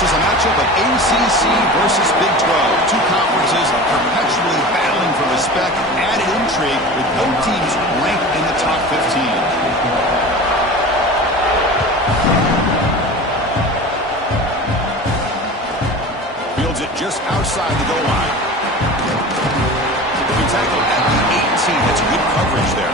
This is a matchup of ACC versus Big 12. Two conferences perpetually battling for respect. Added intrigue with both teams ranked in the top 15. Fields it just outside the goal line. He tackled at the 18. That's good coverage there.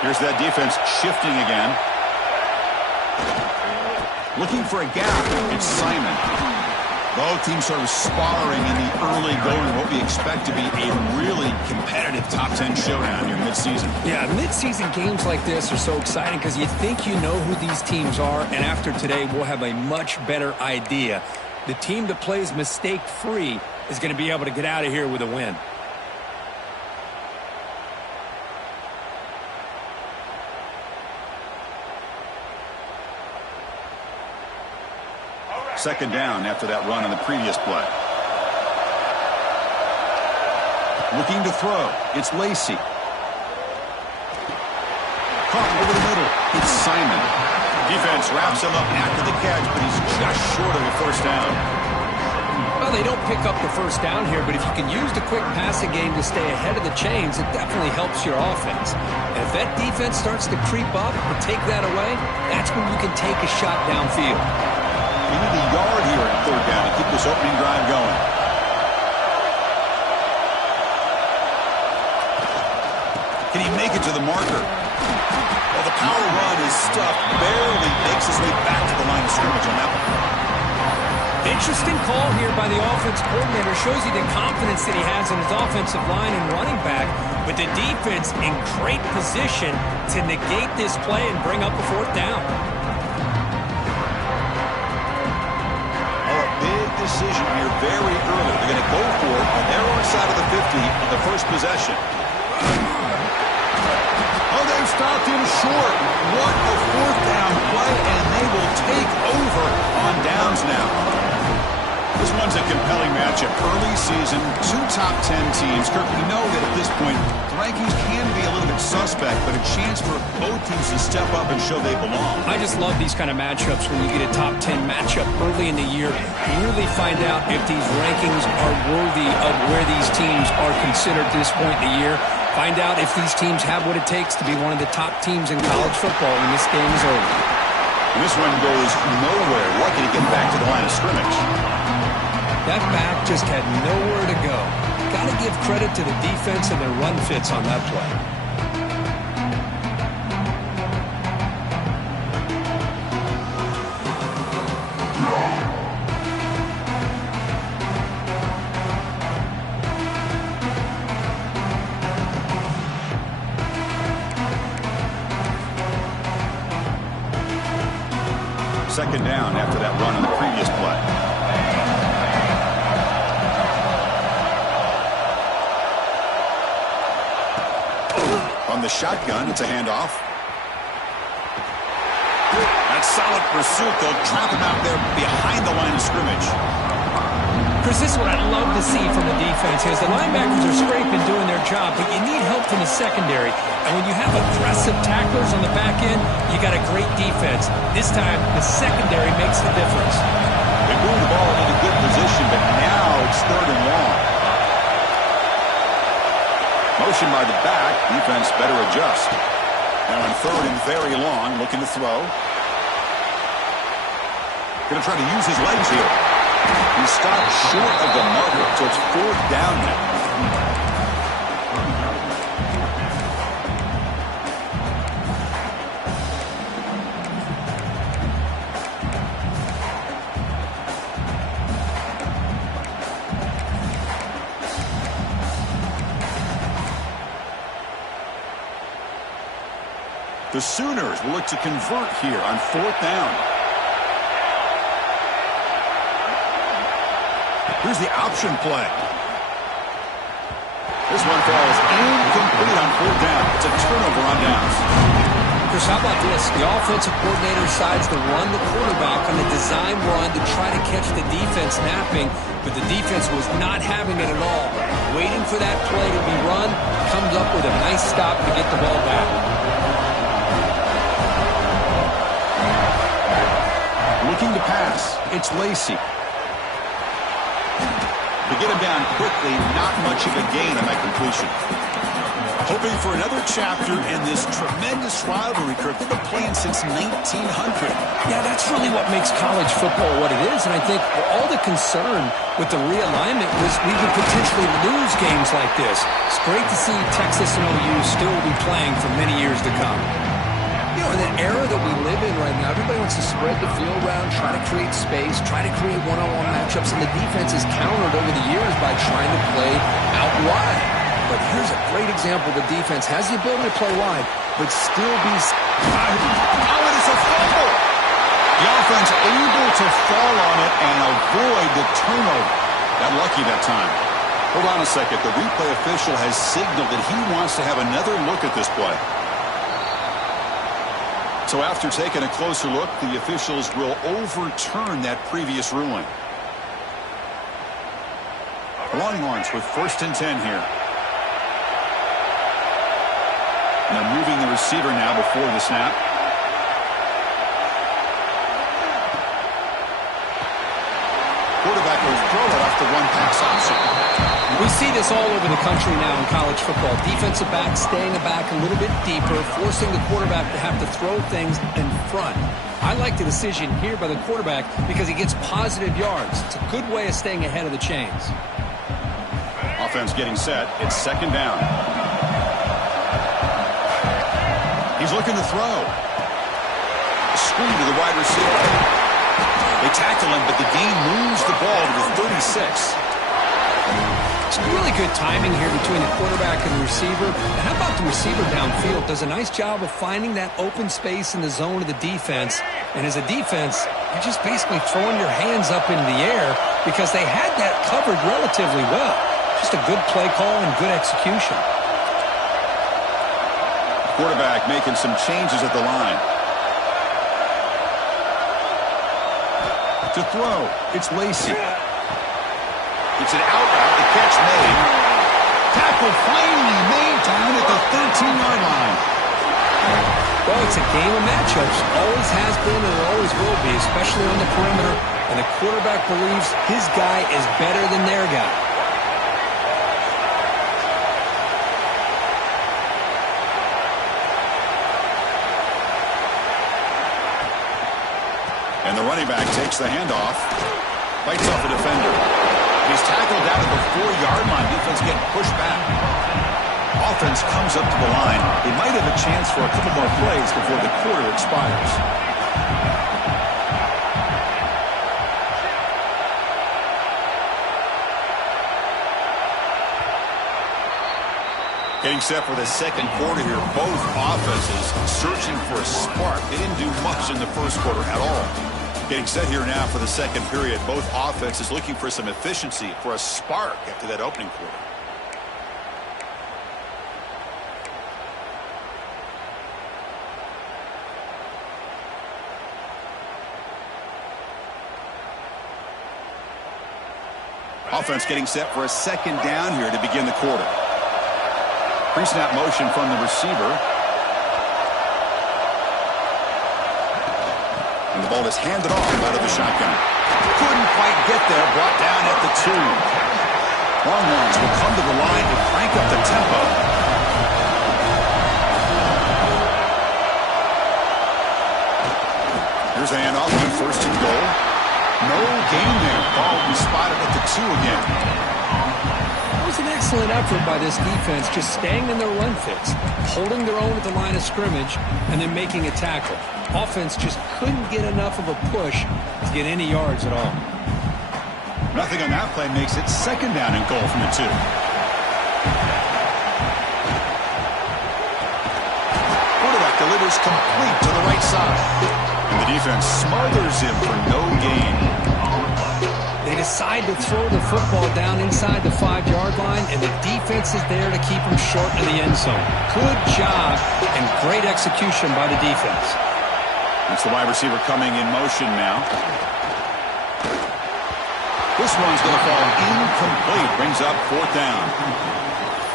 Here's that defense shifting again. Looking for a gap. It's Simon. Both teams sort of sparring in the early going of what we expect to be a really competitive top 10 showdown here mid-season. Yeah, mid-season games like this are so exciting because you think you know who these teams are, and after today we'll have a much better idea. The team that plays mistake-free is going to be able to get out of here with a win. Second down after that run on the previous play. Looking to throw. It's Lacey. Caught over the middle. It's Simon. Defense wraps him up after the catch, but he's just short of a first down. Well, they don't pick up the first down here, but if you can use the quick passing game to stay ahead of the chains, it definitely helps your offense. And if that defense starts to creep up and take that away, that's when you can take a shot downfield. We need a yard here in third down to keep this opening drive going. Can he make it to the marker? Well, the power run is stuffed. Barely makes his way back to the line of scrimmage on that one. Interesting call here by the offense coordinator. Shows you the confidence that he has in his offensive line and running back. With the defense in great position to negate this play and bring up a fourth down. Decision here very early. They're going to go for it on their own side of the 50 on the first possession. Oh, they've stopped him short. What a fourth down play, and they will take over on downs now. This one's a compelling matchup. Early season, two top 10 teams. Kirk, we know that at this point, the rankings can be a little bit suspect, but a chance for both teams to step up and show they belong. I just love these kind of matchups when you get a top 10 matchup early in the year. Really find out if these rankings are worthy of where these teams are considered at this point in the year. Find out if these teams have what it takes to be one of the top teams in college football when this game is over. And this one goes nowhere. Lucky to get back to the line of scrimmage. That back just had nowhere to go. Got to give credit to the defense and their run fits on that play. Second down after that run on the previous play. On the shotgun, it's a handoff. That's solid pursuit. They'll trap him out there behind the line of scrimmage. Chris, this is what I love to see from the defense is the linebackers are scraping, doing their job, but you need help from the secondary. And when you have aggressive tacklers on the back end, you got a great defense. This time, the secondary makes the difference. They move the ball into good position, but now it's third and long. Motion by the back. Defense better adjust. Now on third and very long, looking to throw. Going to try to use his legs here. He stopped short of the marker, so it's fourth down now. The Sooners will look to convert here on fourth down. Here's the option play. This one falls incomplete on fourth down. It's a turnover on downs. Chris, how about this? The offensive coordinator decides to run the quarterback on a design run to try to catch the defense napping, but the defense was not having it at all. Waiting for that play to be run, comes up with a nice stop to get the ball back. Looking to pass. It's Lacy. To get him down quickly, not much of a gain on that completion. Hoping for another chapter in this tremendous rivalry, Kirk. They've been playing since 1900. Yeah, that's really what makes college football what it is. And I think all the concern with the realignment was we could potentially lose games like this. It's great to see Texas and OU still be playing for many years to come. You know, in the era that we live in right now, everybody wants to spread the field around, try to create space, try to create one-on-one matchups, and the defense is countered over the years by trying to play out wide. But here's a great example. The defense has the ability to play wide, but still be... Oh, it is a fumble! The offense able to fall on it and avoid the turnover. Got lucky that time. Hold on a second. The replay official has signaled that he wants to have another look at this play. So after taking a closer look, the officials will overturn that previous ruling. Longhorns with 1st and 10 here. And they're moving the receiver now before the snap. Quarterback will throw it off the one-pass option. We see this all over the country now in college football. Defensive backs staying back a little bit deeper, forcing the quarterback to have to throw things in front. I like the decision here by the quarterback because he gets positive yards. It's a good way of staying ahead of the chains. Offense getting set. It's 2nd down. He's looking to throw. A screen to the wide receiver. They tackle him, but the gain moves the ball to the 36. It's really good timing here between the quarterback and the receiver. And how about the receiver downfield? Does a nice job of finding that open space in the zone of the defense. And as a defense, you're just basically throwing your hands up into the air because they had that covered relatively well. Just a good play call and good execution. Quarterback making some changes at the line. To throw, it's Lacy. It's an out route, the catch made. Tackle finally made down at the 13-yard line. Well, it's a game of matchups. Always has been and it always will be, especially on the perimeter. And the quarterback believes his guy is better than their guy. And the running back takes the handoff. Fights off a defender. He's tackled down at the 4-yard line. Defense getting pushed back. Offense comes up to the line. They might have a chance for a couple more plays before the quarter expires. Getting set for the 2nd quarter here. Both offenses searching for a spark. They didn't do much in the 1st quarter at all. Getting set here now for the 2nd period. Both offenses looking for some efficiency, for a spark after that opening quarter. Offense getting set for a 2nd down here to begin the quarter. Pre-snap motion from the receiver. And the ball is handed off out of the shotgun. Couldn't quite get there. Brought down at the 2. Longhorns will come to the line to crank up the tempo. Here's a handoff on 1st and goal. No gain there. Ball will be spotted at the 2 again. It was an excellent effort by this defense, just staying in their run fits, holding their own at the line of scrimmage, and then making a tackle. Offense just couldn't get enough of a push to get any yards at all. Nothing on that play makes it 2nd down and goal from the 2. Quarterback delivers complete to the right side. And the defense smothers him for no gain. They decide to throw the football down inside the 5-yard line, and the defense is there to keep them short of the end zone. Good job and great execution by the defense. It's the wide receiver coming in motion now. This one's going to fall incomplete. Brings up 4th down.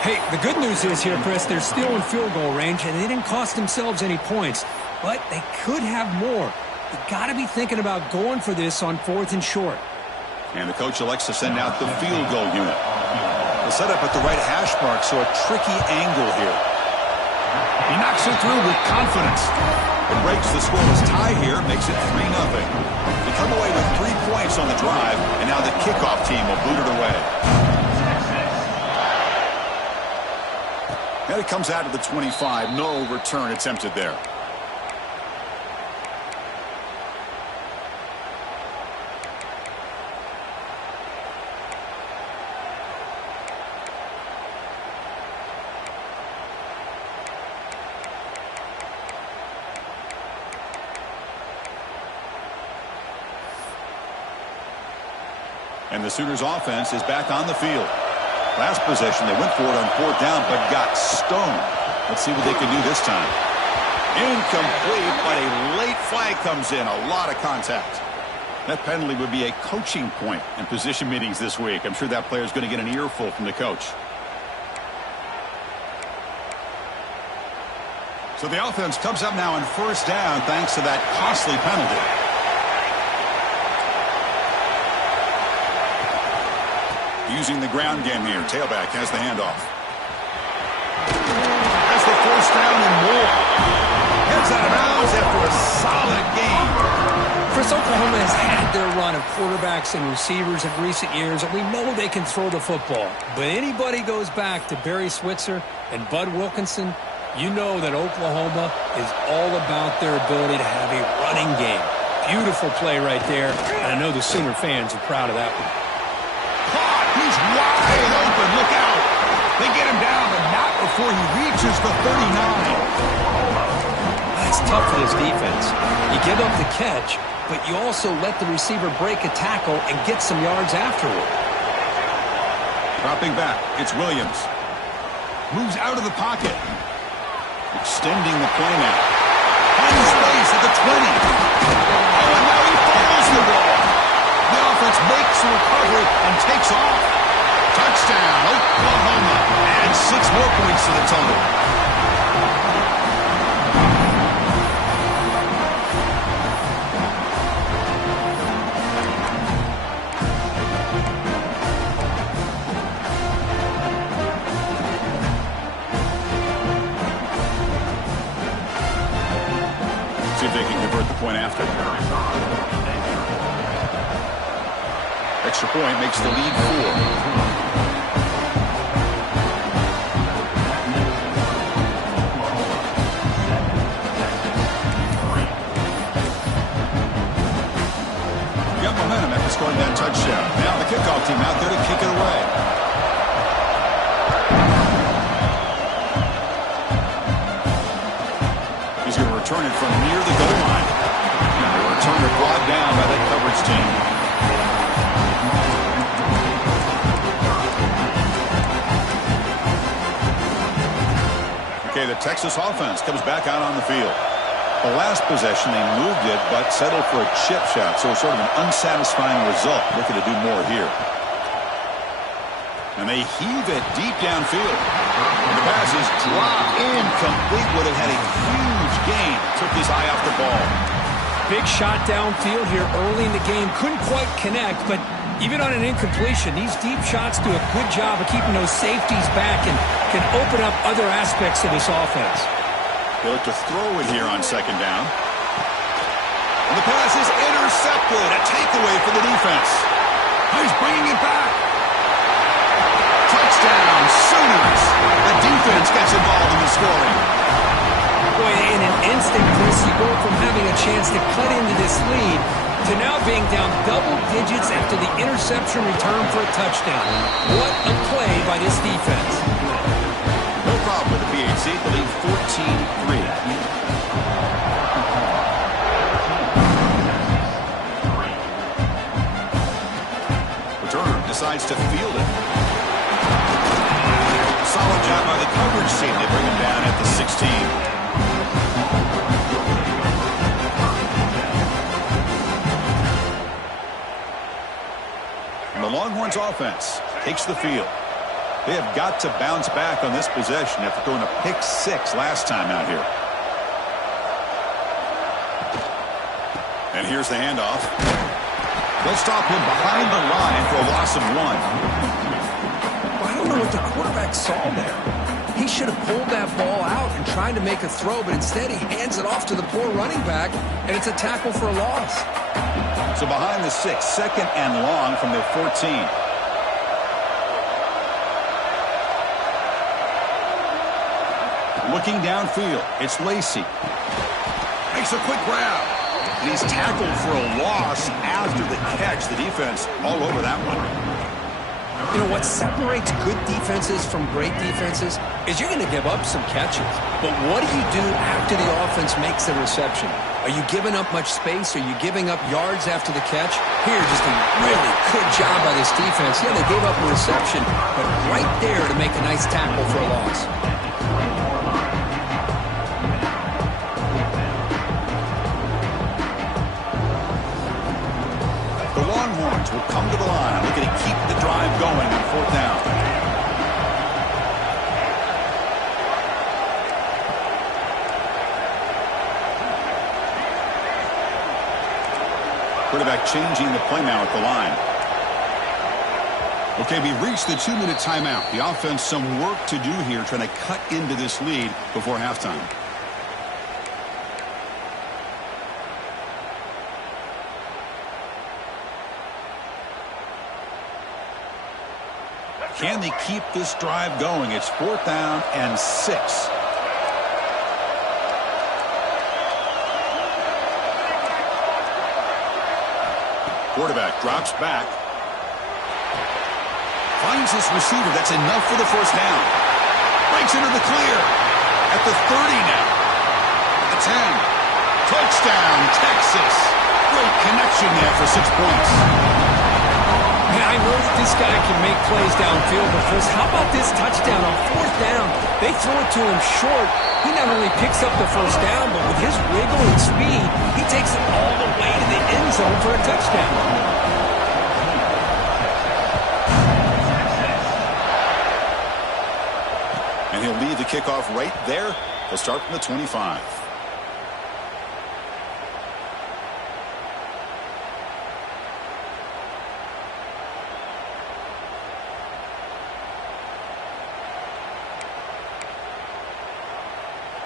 Hey, the good news is here, Chris, they're still in field goal range, and they didn't cost themselves any points. But they could have more. You got to be thinking about going for this on 4th and short. And the coach elects to send out the field goal unit. The setup at the right hash mark, so a tricky angle here. He knocks it through with confidence. It breaks the scoreless tie here, makes it 3-0. They come away with 3 points on the drive, and now the kickoff team will boot it away. And it comes out of the 25. No return attempted there. And the Sooners offense is back on the field. Last possession, they went for it on 4th down, but got stoned. Let's see what they can do this time. Incomplete, but a late flag comes in. A lot of contact. That penalty would be a coaching point in position meetings this week. I'm sure that player is going to get an earful from the coach. So the offense comes up now on 1st down thanks to that costly penalty. Using the ground game here. Tailback has the handoff. That's the 1st down and more. Heads out of bounds after a solid game. Chris, Oklahoma has had their run of quarterbacks and receivers in recent years, and we know they can throw the football. But anybody goes back to Barry Switzer and Bud Wilkinson, you know that Oklahoma is all about their ability to have a running game. Beautiful play right there, and I know the Sooner fans are proud of that one. He's wide open. Look out. They get him down, but not before he reaches the 39. That's tough for this defense. You give up the catch, but you also let the receiver break a tackle and get some yards afterward. Dropping back, it's Williams. Moves out of the pocket. Extending the play now. Finds space at the 20. Oh, and now he falls the ball. The offense makes a recovery and takes off. Touchdown, Oklahoma. And 6 more points to the total. See if they can convert the point after. Extra point makes the lead 4. Got momentum after scoring that touchdown. Now the kickoff team out there to kick it away. He's going to return it from near the goal line. And the returner brought down by that coverage team. Okay, the Texas offense comes back out on the field. The last possession, they moved it, but settled for a chip shot, so sort of an unsatisfying result. Looking to do more here. And they heave it deep downfield. The pass is dropped incomplete. Would have had a huge gain. Took his eye off the ball. Big shot downfield here early in the game. Couldn't quite connect, but even on an incompletion, these deep shots do a good job of keeping those safeties back and can open up other aspects of this offense. They look to throw it here on 2nd down. And the pass is intercepted. A takeaway for the defense. He's bringing it back. Touchdown, Sooners. The defense gets involved in the scoring. Boy, in an instant, Chris, you go from having a chance to cut into this lead to now being down double digits after the interception return for a touchdown. What a play by this defense. No problem with the PHC. The lead 14-3. decides to field it. Solid job by the coverage team. They bring him down at the 16. And the Longhorns offense takes the field. They have got to bounce back on this possession after throwing a pick 6 last time out here. And here's the handoff. They'll stop him behind the line for a loss of 1. I don't know what the quarterback saw there. He should have pulled that ball out and tried to make a throw, but instead he hands it off to the poor running back, and it's a tackle for a loss. So behind the 6, 2nd and long from their 14. Looking downfield, it's Lacy. Makes a quick grab. And he's tackled for a loss after the catch. The defense all over that one. You know, what separates good defenses from great defenses is you're going to give up some catches. But what do you do after the offense makes the reception? Are you giving up much space? Are you giving up yards after the catch? Here, just a really good job by this defense. Yeah, they gave up a reception, but right there to make a nice tackle for a loss. Will come to the line, looking to keep the drive going on 4th down. Quarterback changing the play now at the line. Okay, we reached the 2-minute timeout. The offense some work to do here, trying to cut into this lead before halftime. Can they keep this drive going? It's 4th down and 6. Quarterback drops back. Finds his receiver. That's enough for the 1st down. Breaks into the clear. At the 30 now. The 10. Touchdown, Texas. Great connection there for 6 points. I know that this guy can make plays downfield, but first, how about this touchdown on 4th down? They throw it to him short. He not only picks up the 1st down, but with his wiggle and speed, he takes it all the way to the end zone for a touchdown. And he'll leave the kickoff right there. He'll start from the 25.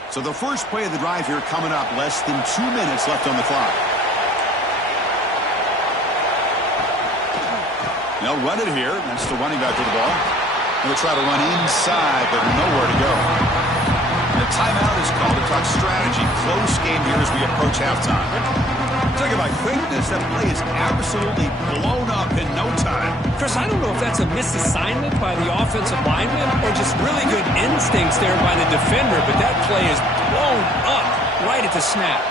So the first play of the drive here coming up, less than 2 minutes left on the clock. They'll run it here. That's the running back with the ball. They'll try to run inside, but nowhere to go. And a timeout is called to talk strategy. Close game here as we approach halftime. Talking about quickness, that play is absolutely blown up in no time. Chris, I don't know if that's a misassignment by the offensive lineman or just really good instincts there by the defender, but that play is blown up right at the snap.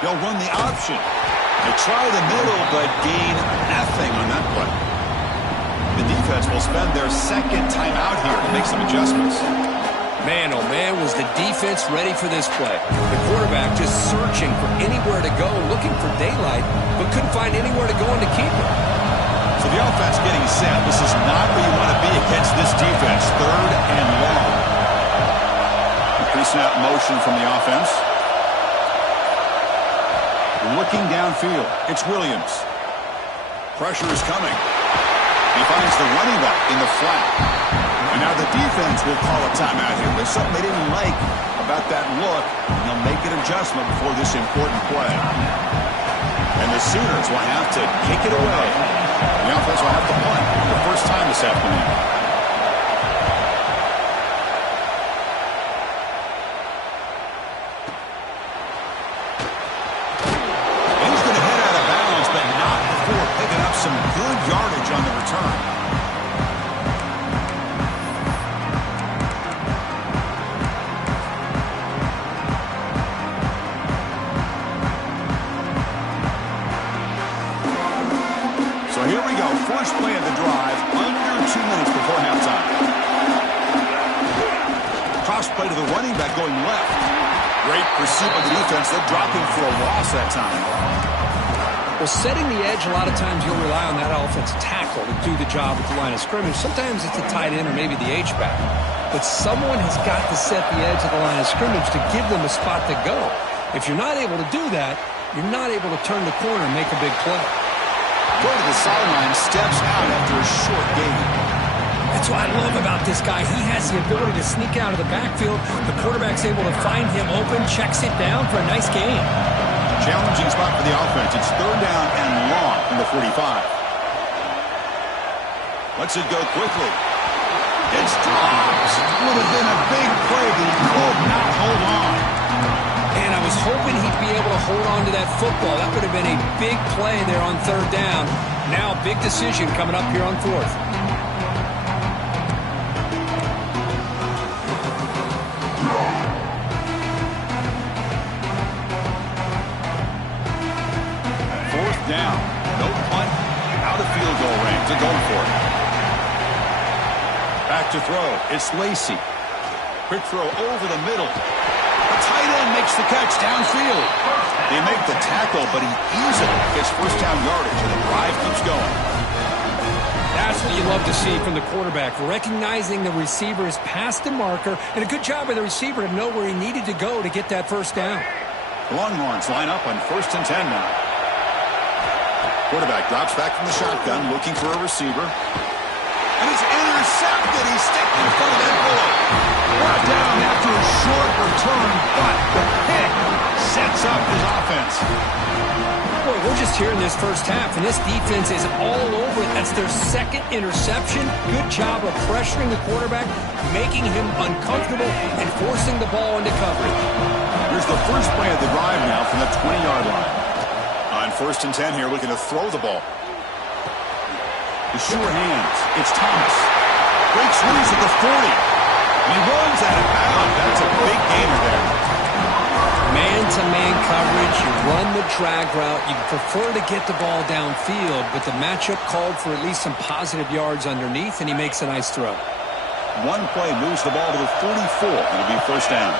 They'll run the option. They try the middle, but gain nothing on that play. The defense will spend their 2nd timeout here to make some adjustments. Man, oh man, was the defense ready for this play. The quarterback just searching for anywhere to go, looking for daylight, but couldn't find anywhere to go in to keep it. So the offense getting set. This is not where you want to be against this defense. 3rd and long. Pre-snap motion from the offense. Looking downfield. It's Williams. Pressure is coming. He finds the running back in the flat. And now the defense will call a timeout here. There's something they didn't like about that look, and they'll make an adjustment before this important play. And the Sooners will have to kick it away. The offense will have to punt for the first time this afternoon. Some good yardage on the return. So here we go, first play of the drive, under 2 minutes before halftime. Cross play to the running back going left. Great pursuit by the defense. They'll drop him for a loss that time. Well, setting the edge, a lot of times you'll rely on that offensive tackle to do the job at the line of scrimmage. Sometimes it's a tight end or maybe the H-back. But someone has got to set the edge of the line of scrimmage to give them a spot to go. If you're not able to do that, you're not able to turn the corner and make a big play. Go to the sideline, steps out after a short gain. That's what I love about this guy. He has the ability to sneak out of the backfield. The quarterback's able to find him open, checks it down for a nice gain. Challenging spot for the offense. It's third down and long from the 45. Lets it go quickly. It's dropped. Would have been a big play, but he could not hold on. And I was hoping he'd be able to hold on to that football. That would have been a big play there on third down. Now, big decision coming up here on fourth. Down. No punt. Out of field goal range. They're going for it. Back to throw. It's Lacy. Quick throw over the middle. The tight end makes the catch downfield. They make the tackle, but he easily gets first down yardage, and the drive keeps going. That's what you love to see from the quarterback. Recognizing the receiver is past the marker, and a good job by the receiver to know where he needed to go to get that first down. The Longhorns line up on 1st and 10 now. Quarterback drops back from the shotgun, looking for a receiver. And he's intercepted. He's sticking in front of that bullet. Brought down after a short return, but the pick sets up his offense. Boy, we're just here in this first half, and this defense is all over it. That's their second interception. Good job of pressuring the quarterback, making him uncomfortable, and forcing the ball into coverage. Here's the first play of the drive now from the 20-yard line. On 1st and 10 here, looking to throw the ball. The sure hands. It's Thomas. Breaks loose at the 40. He runs out of bounds. That's a big gainer there. Man-to-man coverage. You run the drag route. You prefer to get the ball downfield, but the matchup called for at least some positive yards underneath, and he makes a nice throw. One play moves the ball to the 44. It'll be first down.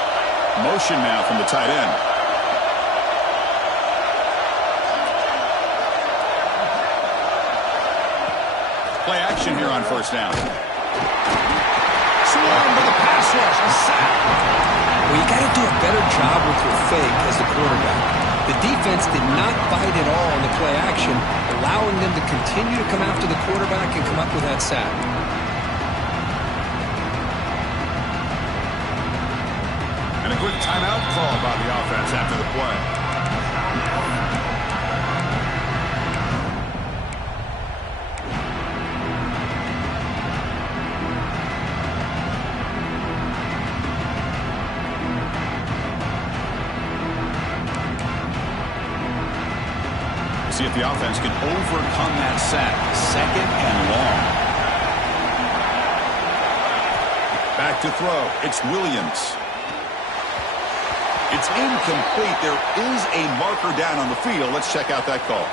Motion now from the tight end. Play action here on first down. Swarmed by the pass rush. A sack. Well, you got to do a better job with your fake as the quarterback. The defense did not bite at all on the play action, allowing them to continue to come after the quarterback and come up with that sack. And a quick timeout call by the offense after the play. See if the offense can overcome that sack. Second and long. Back to throw. It's Williams. It's incomplete. There is a marker down on the field. Let's check out that call.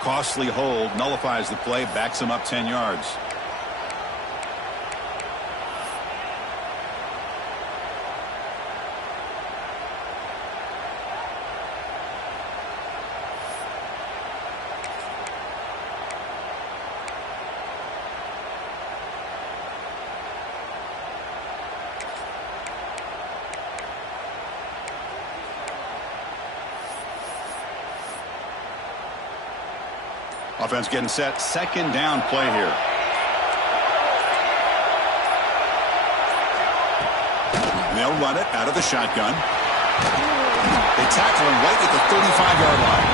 Costly hold. Nullifies the play. Backs him up 10 yards. Offense getting set. Second down play here. And they'll run it out of the shotgun. They tackle him right at the 35-yard line.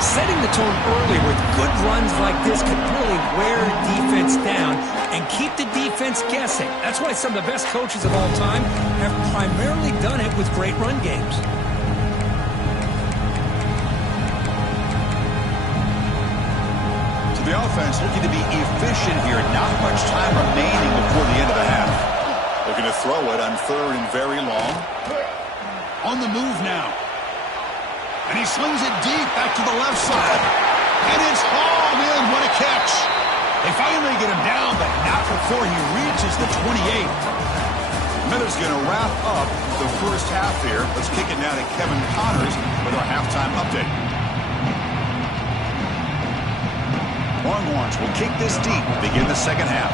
Setting the tone early with good runs like this could really wear a defense down and keep the defense guessing. That's why some of the best coaches of all time have primarily done it with great run games. The offense looking to be efficient here. Not much time remaining before the end of the half. Looking to throw it on third and very long. On the move now. And he slings it deep back to the left side. And it's hauled in. What a catch. They finally get him down, but not before he reaches the 28. Miller's going to wrap up the first half here. Let's kick it now to Kevin Connors with our halftime update. Longhorns will kick this deep to begin the second half.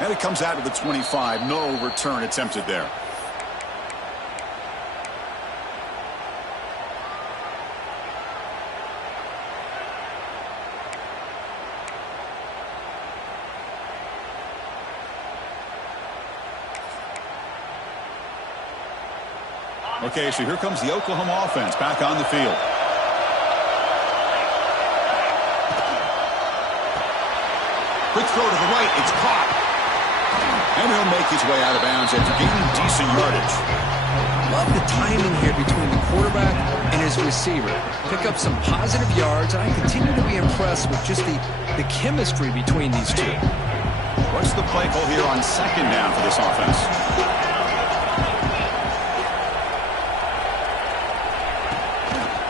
And it comes out to the 25. No return attempted there. Okay, so here comes the Oklahoma offense back on the field. Quick throw to the right. It's caught. And he'll make his way out of bounds after gaining decent yardage. Love the timing here between the quarterback and his receiver. Pick up some positive yards, and I continue to be impressed with just the chemistry between these two. What's the play call here on second down for this offense?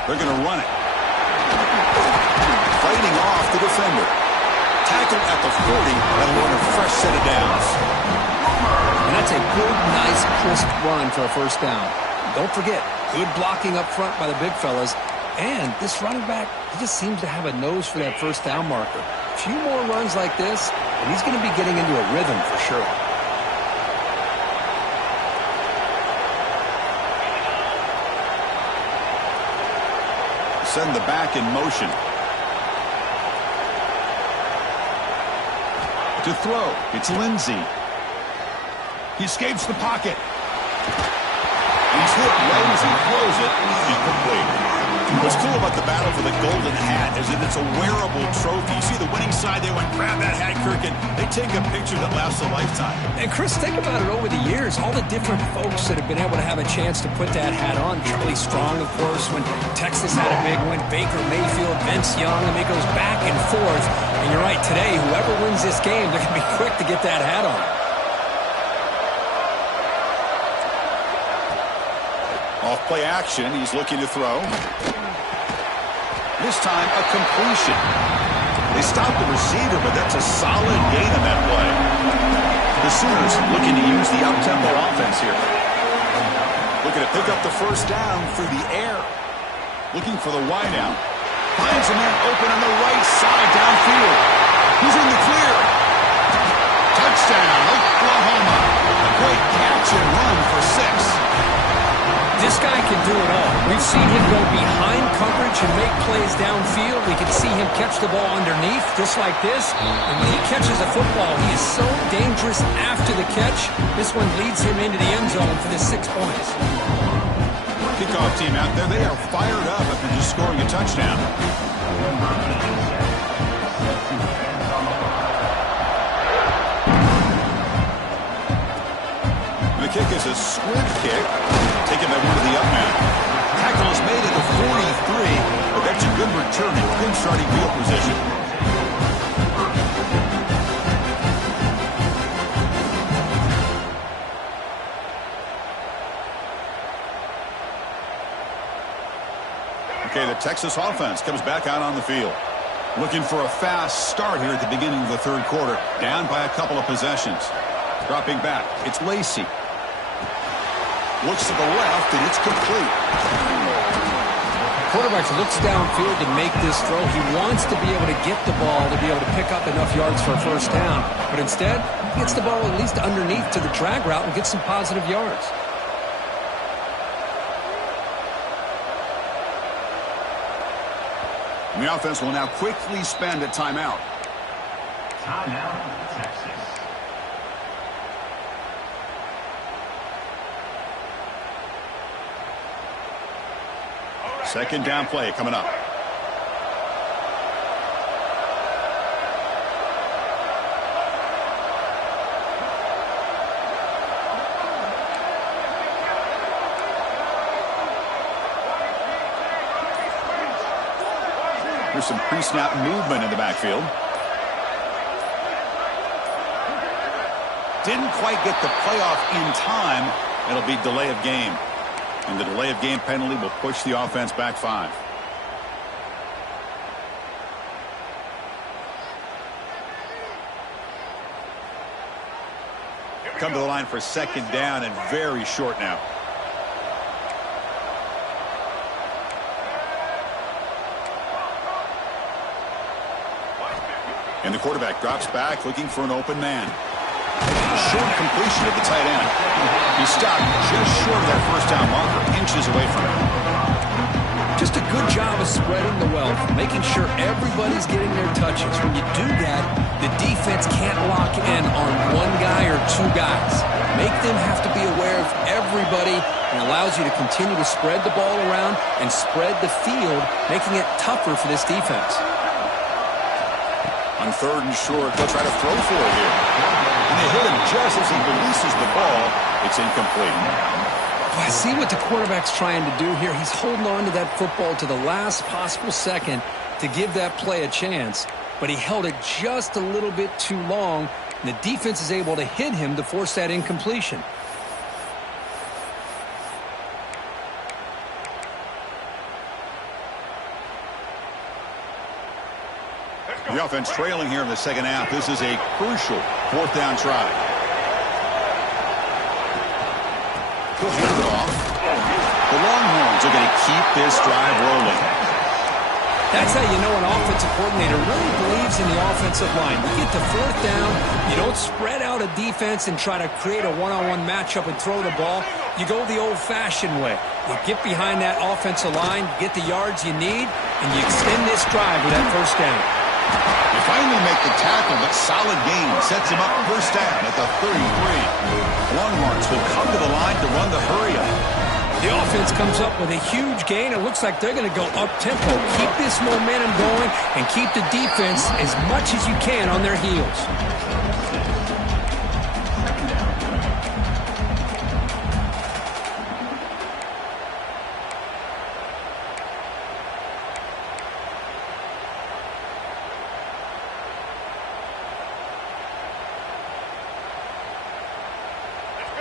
They're going to run it. Fighting off the defender. Tackled at the 40. That'll run a fresh set of downs. And that's a good, nice, crisp run for a first down. Don't forget, good blocking up front by the big fellas. And this running back, he just seems to have a nose for that first down marker. A few more runs like this, and he's going to be getting into a rhythm for sure. Send the back in motion. To throw, it's Lindsey. He escapes the pocket. He's hit right as he throws it. Incomplete. What's cool about the battle for the golden hat is that it's a wearable trophy. You see the winning side, they went, grab that hat, Kirk, and they take a picture that lasts a lifetime. And Chris, think about it over the years, all the different folks that have been able to have a chance to put that hat on. Charlie Strong, of course, when Texas had a big one, Baker Mayfield, Vince Young, and it goes back and forth. And you're right, today, whoever wins this game, they're going to be quick to get that hat on. Off play action, he's looking to throw. This time, a completion. They stopped the receiver, but that's a solid gain on that play. The Sooners looking to use the up-tempo offense here. Looking to pick up the first down through the air. Looking for the wideout. Finds a man open on the right side downfield. He's in the clear. Touchdown, Oklahoma. A great catch and run for 6. This guy can do it all. We've seen him go behind coverage and make plays downfield. We can see him catch the ball underneath, just like this. And when he catches a football, he is so dangerous after the catch. This one leads him into the end zone for the 6 points. Kickoff team out there, they are fired up after just scoring a touchdown. The kick is a swift kick. Taken by one of the up men. Tackle is made at the 43, but that's a good return and good starting field position. Okay, the Texas offense comes back out on the field. Looking for a fast start here at the beginning of the third quarter. Down by a couple of possessions. Dropping back, it's Lacey. Looks to the left, and it's complete. Quarterback looks downfield to make this throw. He wants to be able to get the ball to be able to pick up enough yards for a first down. But instead, he gets the ball at least underneath to the drag route and gets some positive yards. And the offense will now quickly spend a timeout. Timeout, Texas. Second down play coming up. There's some pre-snap movement in the backfield. Didn't quite get the playoff in time. It'll be delay of game. And the delay of game penalty will push the offense back 5. Come to the line for second down and very short now. And the quarterback drops back looking for an open man. Short completion of the tight end. He stopped just short of that first down marker, inches away from it. Just a good job of spreading the wealth, making sure everybody's getting their touches. When you do that, the defense can't lock in on one guy or two guys. Make them have to be aware of everybody, and allows you to continue to spread the ball around and spread the field, making it tougher for this defense. On 3rd and short, they'll try to throw for it here. And they hit him just as he releases the ball. It's incomplete. I see what the quarterback's trying to do here. He's holding on to that football to the last possible second to give that play a chance. But he held it just a little bit too long, and the defense is able to hit him to force that incompletion. The offense trailing here in the second half. This is a crucial 4th down try. He'll hand it off. The Longhorns are going to keep this drive rolling. That's how you know an offensive coordinator really believes in the offensive line. You get to 4th down, you don't spread out a defense and try to create a one-on-one matchup and throw the ball. You go the old-fashioned way. You get behind that offensive line, get the yards you need, and you extend this drive with that first down. They finally make the tackle, but solid gain sets him up first down at the 33. Longhorns will come to the line to run the hurry-up. The offense comes up with a huge gain. It looks like they're going to go up-tempo. Keep this momentum going and keep the defense as much as you can on their heels.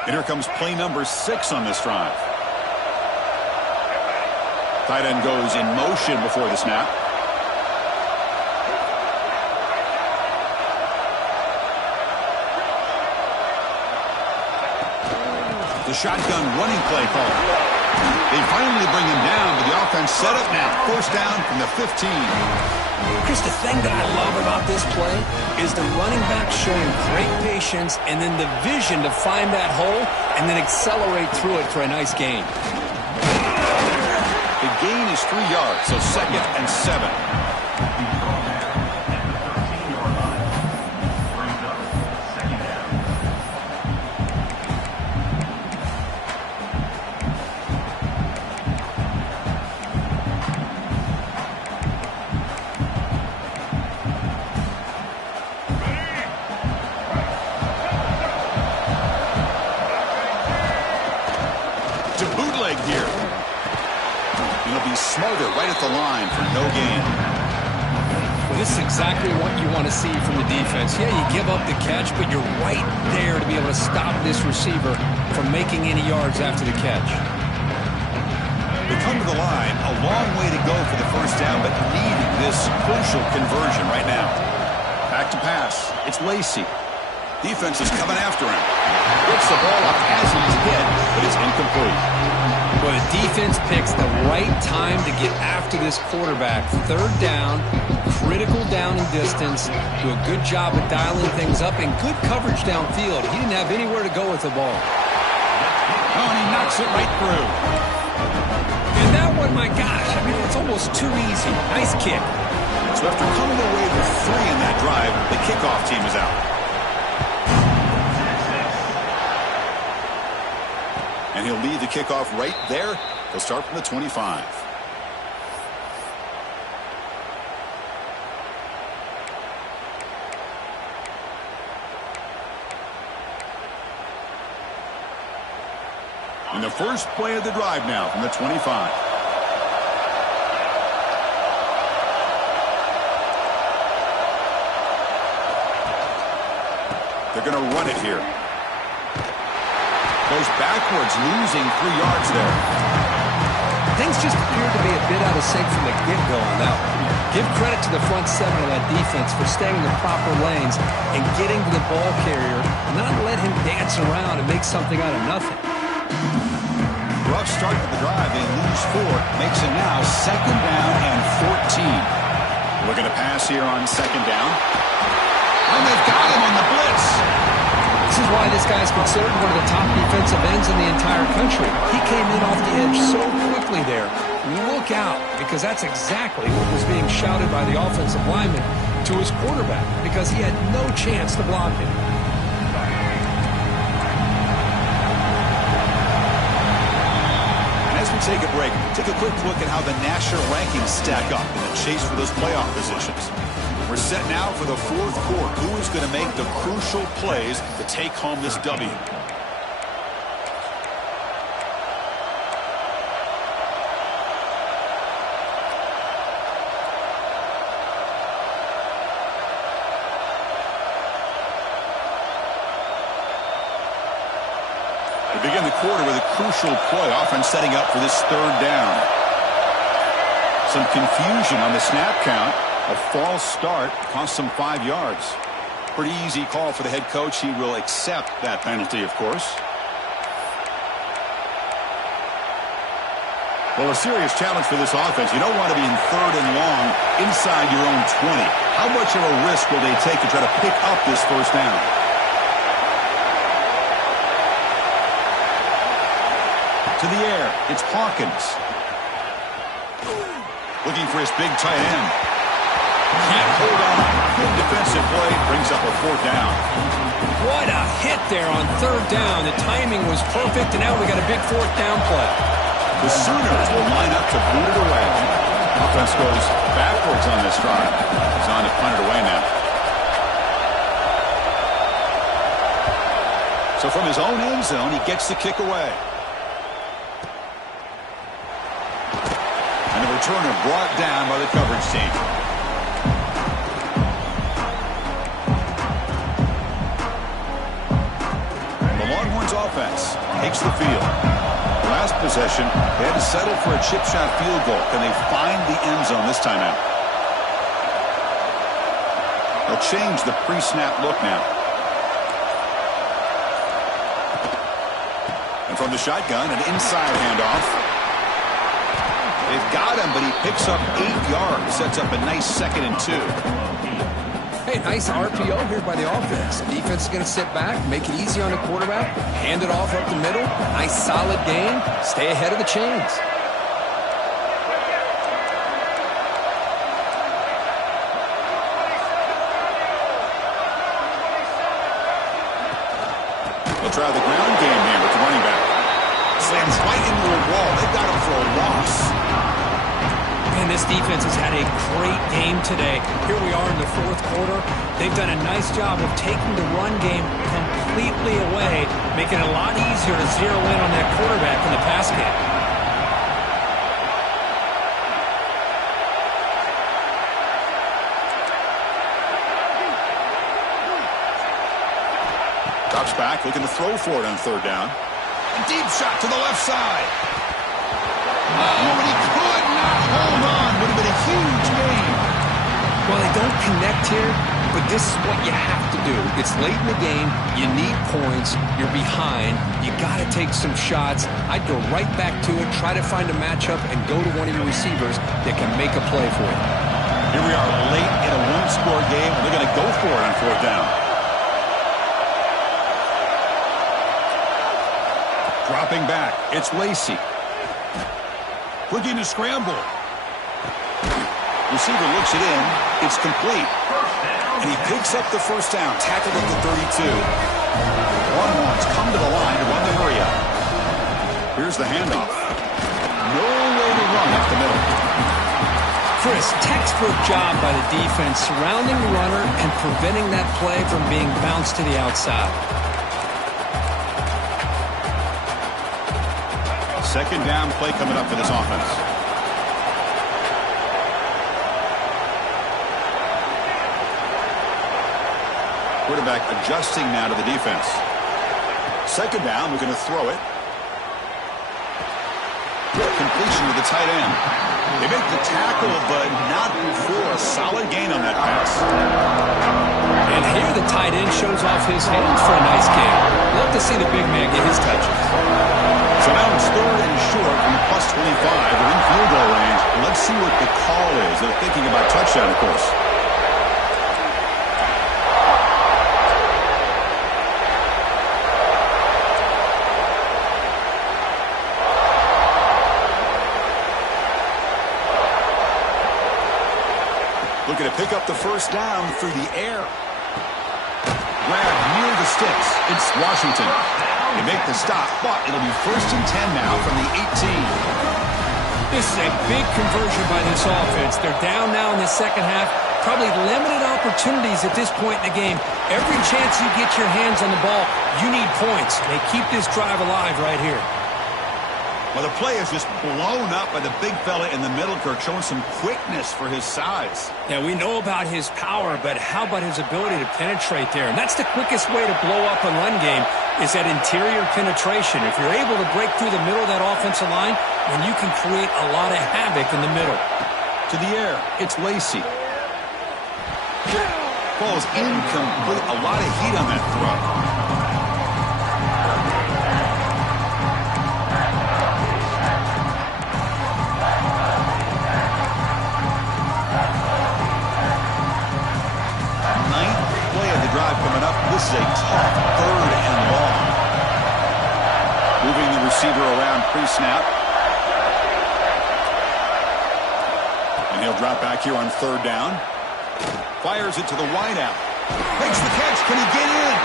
And here comes play number 6 on this drive. Tight end goes in motion before the snap. The shotgun running play call. They finally bring him down, but the offense set up now. First down from the 15. Chris, the thing that I love about this play is the running back showing great patience and then the vision to find that hole and then accelerate through it for a nice gain. The gain is 3 yards, so 2nd and 7. To bootleg here. He'll be smarter right at the line for no gain. Well, this is exactly what you want to see from the defense. Yeah, you give up the catch, but you're right there to be able to stop this receiver from making any yards after the catch. They come to the line, a long way to go for the first down, but needing this crucial conversion right now. Back to pass. It's Lacy. Defense is coming after him. Gets the ball up as he's hit, but it's incomplete. Well, the defense picks the right time to get after this quarterback. 3rd down, critical down and distance. Do a good job of dialing things up and good coverage downfield. He didn't have anywhere to go with the ball. Oh, and he knocks it right through. And that one, my gosh, I mean, it's almost too easy. Nice kick. So after coming away with 3 in that drive, the kickoff team is out. And he'll lead the kickoff right there. They'll start from the 25. And the first play of the drive now from the 25. They're going to run it here. Goes backwards, losing 3 yards there. Things just appeared to be a bit out of sync from the get-go on that one. Give credit to the front seven of that defense for staying in the proper lanes and getting to the ball carrier, not let him dance around and make something out of nothing. Rough start to the drive. They lose 4. Makes it now 2nd down and 14. Looking to pass here on 2nd down. And they've got him on the blitz. This is why this guy's considered one of the top defensive ends in the entire country. He came in off the edge so quickly there. Look out, because that's exactly what was being shouted by the offensive lineman to his quarterback, because he had no chance to block him. As we take a break, take a quick look at how the national rankings stack up in the chase for those playoff positions. We're set now for the 4th quarter. Who is going to make the crucial plays to take home this W? We begin the quarter with a crucial play, offense setting up for this 3rd down. Some confusion on the snap count. A false start cost him 5 yards. Pretty easy call for the head coach. He will accept that penalty, of course. Well, a serious challenge for this offense. You don't want to be in 3rd and long inside your own 20. How much of a risk will they take to try to pick up this 1st down? To the air, it's Hawkins. Looking for his big tight end. Can't hold on. Good defensive play. Brings up a 4th down. What a hit there on 3rd down. The timing was perfect, and now we got a big 4th down play. The Sooners will line up to boot it away. Offense goes backwards on this drive. He's on to punt it away now. So from his own end zone, he gets the kick away. And the returner brought down by the coverage team. The Longhorns offense takes the field. Last possession, they had to settle for a chip shot field goal. Can they find the end zone this time out? They'll change the pre-snap look now. And from the shotgun, an inside handoff. They've got him, but he picks up 8 yards. Sets up a nice 2nd and 2. Hey, nice RPO here by the offense. Defense is going to sit back, make it easy on the quarterback, hand it off up the middle. Nice solid game. Stay ahead of the chains. They'll try the ground game here with the running back. Slams right into a wall. They've got him for a loss. And this defense has had a great game today. Here we are in the 4th quarter. They've done a nice job of taking the run game completely away, making it a lot easier to zero in on that quarterback in the pass game. Drops back, looking to throw for it on 3rd down. A deep shot to the left side. Oh, but he could not hold on. Would have been a huge game. Well, they don't connect here, but this is what you have to do. It's late in the game. You need points. You're behind. You got to take some shots. I'd go right back to it, try to find a matchup, and go to one of your receivers that can make a play for you. Here we are late in a 1-score game. They're going to go for it on 4th down. Dropping back, it's Lacey. Looking to scramble. Receiver looks it in. It's complete. And he picks up the 1st down, tackled at the 32. Longhorns come to the line to run the hurry up. Here's the handoff. No way to run up the middle. Chris, textbook job by the defense surrounding the runner and preventing that play from being bounced to the outside. 2nd down play coming up for this offense. Quarterback adjusting now to the defense. second down, looking to throw it. Completion to the tight end. They make the tackle, but not before a solid gain on that pass. And here the tight end shows off his hands for a nice gain. Love to see the big man get his touches. So now it's third and short from the plus 25. They're in field goal range. Let's see what the call is. They're thinking about touchdown, of course. Looking to pick up the first down through the air. Grab near the sticks. It's Washington. They make the stop, but it'll be first and 10 now from the 18. This is a big conversion by this offense. They're down now in the second half. Probably limited opportunities at this point in the game. Every chance you get your hands on the ball, you need points. They keep this drive alive right here. Well, the play is just blown up by the big fella in the middle, Kirk, showing some quickness for his size. Yeah, we know about his power, but how about his ability to penetrate there? And that's the quickest way to blow up a run game is that interior penetration. If you're able to break through the middle of that offensive line, then you can create a lot of havoc in the middle. To the air, it's Lacy. Ball is incomplete. A lot of heat on that throw. Coming up, this is a tough third and long. Moving the receiver around pre-snap. And he'll drop back here on third down. Fires it to the wideout. Makes the catch. Can he get in?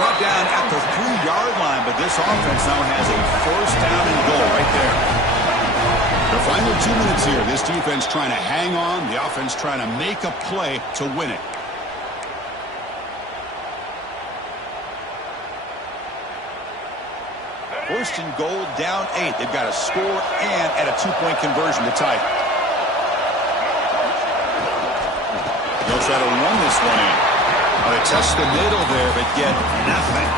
Brought down at the 3-yard line, but this offense now has a first down and goal right there. The final 2 minutes here. This defense trying to hang on. The offense trying to make a play to win it. First and goal, down 8. They've got a score and at a 2-point conversion to tie. They'll try to run this one in. They test the middle there, but get nothing.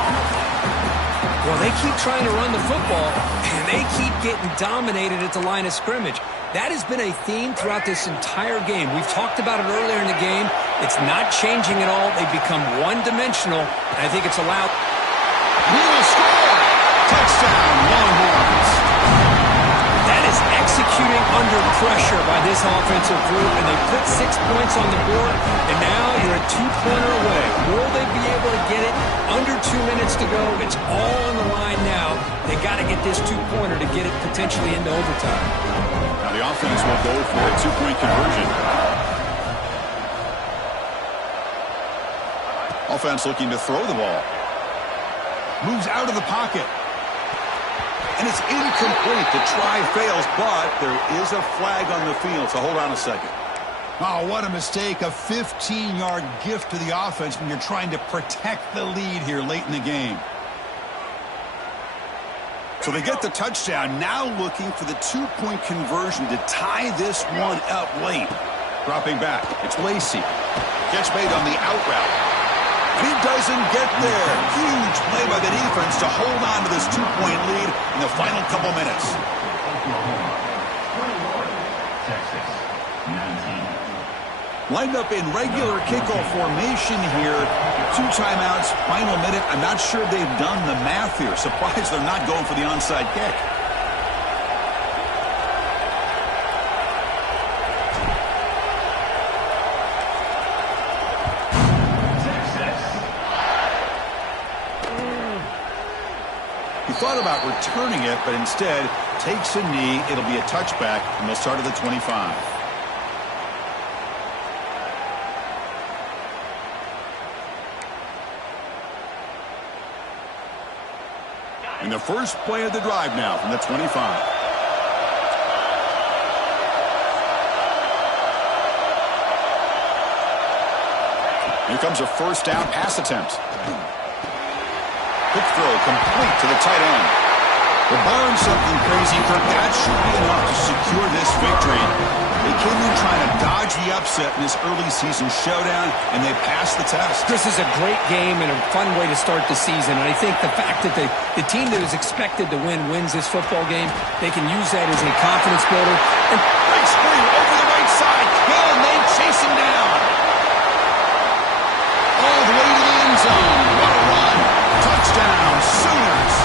Well, they keep trying to run the football, and they keep getting dominated at the line of scrimmage. That has been a theme throughout this entire game. We've talked about it earlier in the game. It's not changing at all. They've become one-dimensional, and I think it's allowed. He will score! Touchdown, Longhorns. That is executing under pressure by this offensive group, and they put 6 points on the board, and now you're a 2-pointer away. Will they be able to get it? Under 2 minutes to go. It's all on the line now. They got to get this 2-pointer to get it potentially into overtime. Now the offense will go for a 2-point conversion. Offense looking to throw the ball. Moves out of the pocket. And it's incomplete. The try fails, but there is a flag on the field, so hold on a second. Oh, what a mistake. A 15-yard gift to the offense when you're trying to protect the lead here late in the game. So they get the touchdown, now looking for the 2-point conversion to tie this one up late. Dropping back, it's Lacy. Catch made on the out route. He doesn't get there. Huge play by the defense to hold on to this 2-point lead in the final couple minutes. Texas, 19. Lined up in regular kickoff formation here. 2 timeouts, final minute. I'm not sure they've done the math here. Surprised they're not going for the onside kick. Thought about returning it, but instead takes a knee. It'll be a touchback, and they'll start at the 25. And the first play of the drive now from the 25. Here comes a first down pass attempt. Quick throw complete to the tight end. We're barring something crazy, Kirk. That should be enough to secure this victory. They came in trying to dodge the upset in this early season showdown, and they passed the test. This is a great game and a fun way to start the season. And I think the fact that the team that is expected to win wins this football game, they can use that as a confidence builder. And big screen over the right side. Hill, and they chase him down. All the way to the end zone. What a run. Touchdown, Sooners.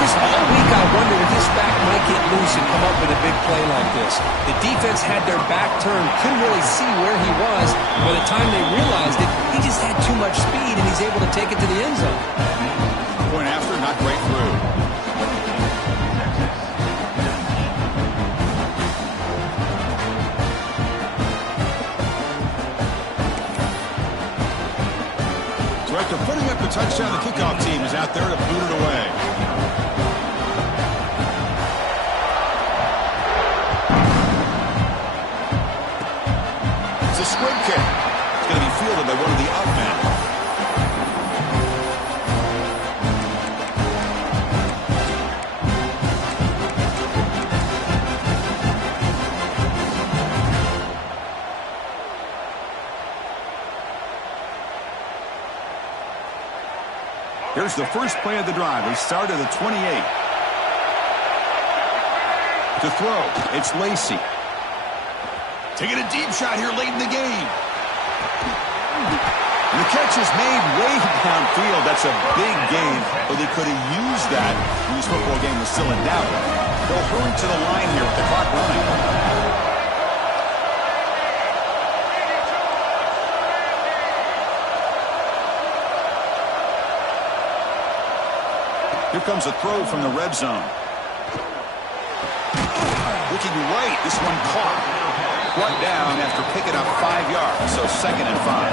Because all week I wondered if this back might get loose and come up with a big play like this. The defense had their back turned, couldn't really see where he was. By the time they realized it, he just had too much speed, and he's able to take it to the end zone. Point after, not great through. So after putting up the touchdown, the kickoff team is out there to boot it away. It's a squib kick. It's going to be fielded by one of the up men. Here's the first play of the drive. They start at the 28. To throw, it's Lacy. Taking a deep shot here late in the game. And the catch is made way downfield. That's a big gain, but they could have used that when this football game was still in doubt. They'll hurry to the line here with the clock running. Here comes a throw from the red zone. Looking right, this one caught. Brought down after picking up 5 yards, so 2nd and 5.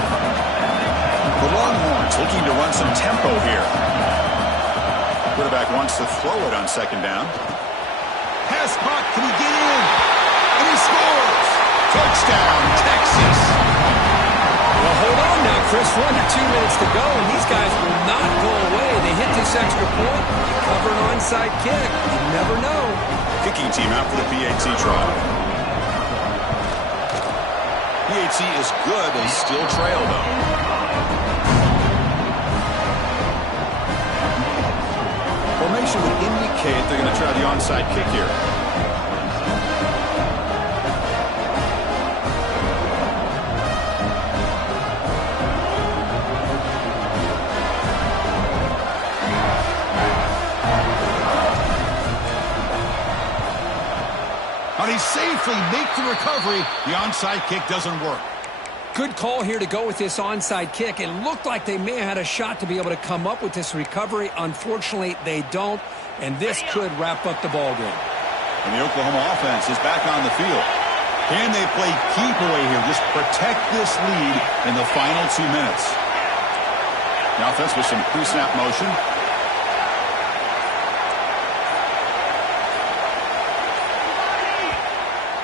The Longhorns looking to run some tempo here. Quarterback wants to throw it on 2nd down. Pass caught, can he get in? And he scores! Touchdown, Texas! Well, hold on now, Chris. 1 to 2 minutes to go, and these guys will not go away. They hit this extra point, cover an onside kick. You never know. Kicking team out for the PAT try. PAT is good. They still trail, though. Formation would indicate they're going to try the onside kick here. But he safely make the recovery. The onside kick doesn't work. Good call here to go with this onside kick. It looked like they may have had a shot to be able to come up with this recovery. Unfortunately, they don't, and this could wrap up the ball game. And the Oklahoma offense is back on the field. Can they play keep away here? Just protect this lead in the final 2 minutes. The offense with some pre-snap motion.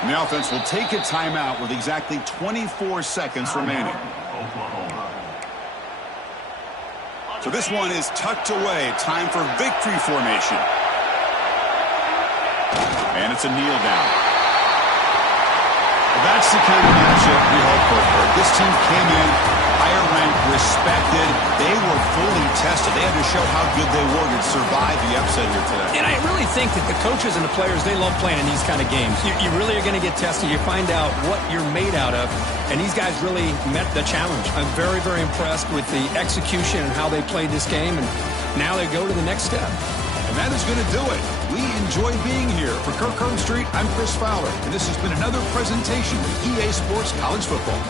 And the offense will take a timeout with exactly 24 seconds remaining. So this one is tucked away. Time for victory formation. And it's a kneel down. Well, that's the kind of matchup we hope for. This team came in higher ranked, respected. They were fully tested. They had to show how good they were to survive the upset here today. And I really think that the coaches and the players, they love playing in these kind of games. You really are going to get tested. You find out what you're made out of. And these guys really met the challenge. I'm very, very impressed with the execution and how they played this game. And now they go to the next step. And that is going to do it. We enjoy being here. For Kirk Herbstreit, I'm Chris Fowler. And this has been another presentation of EA Sports College Football.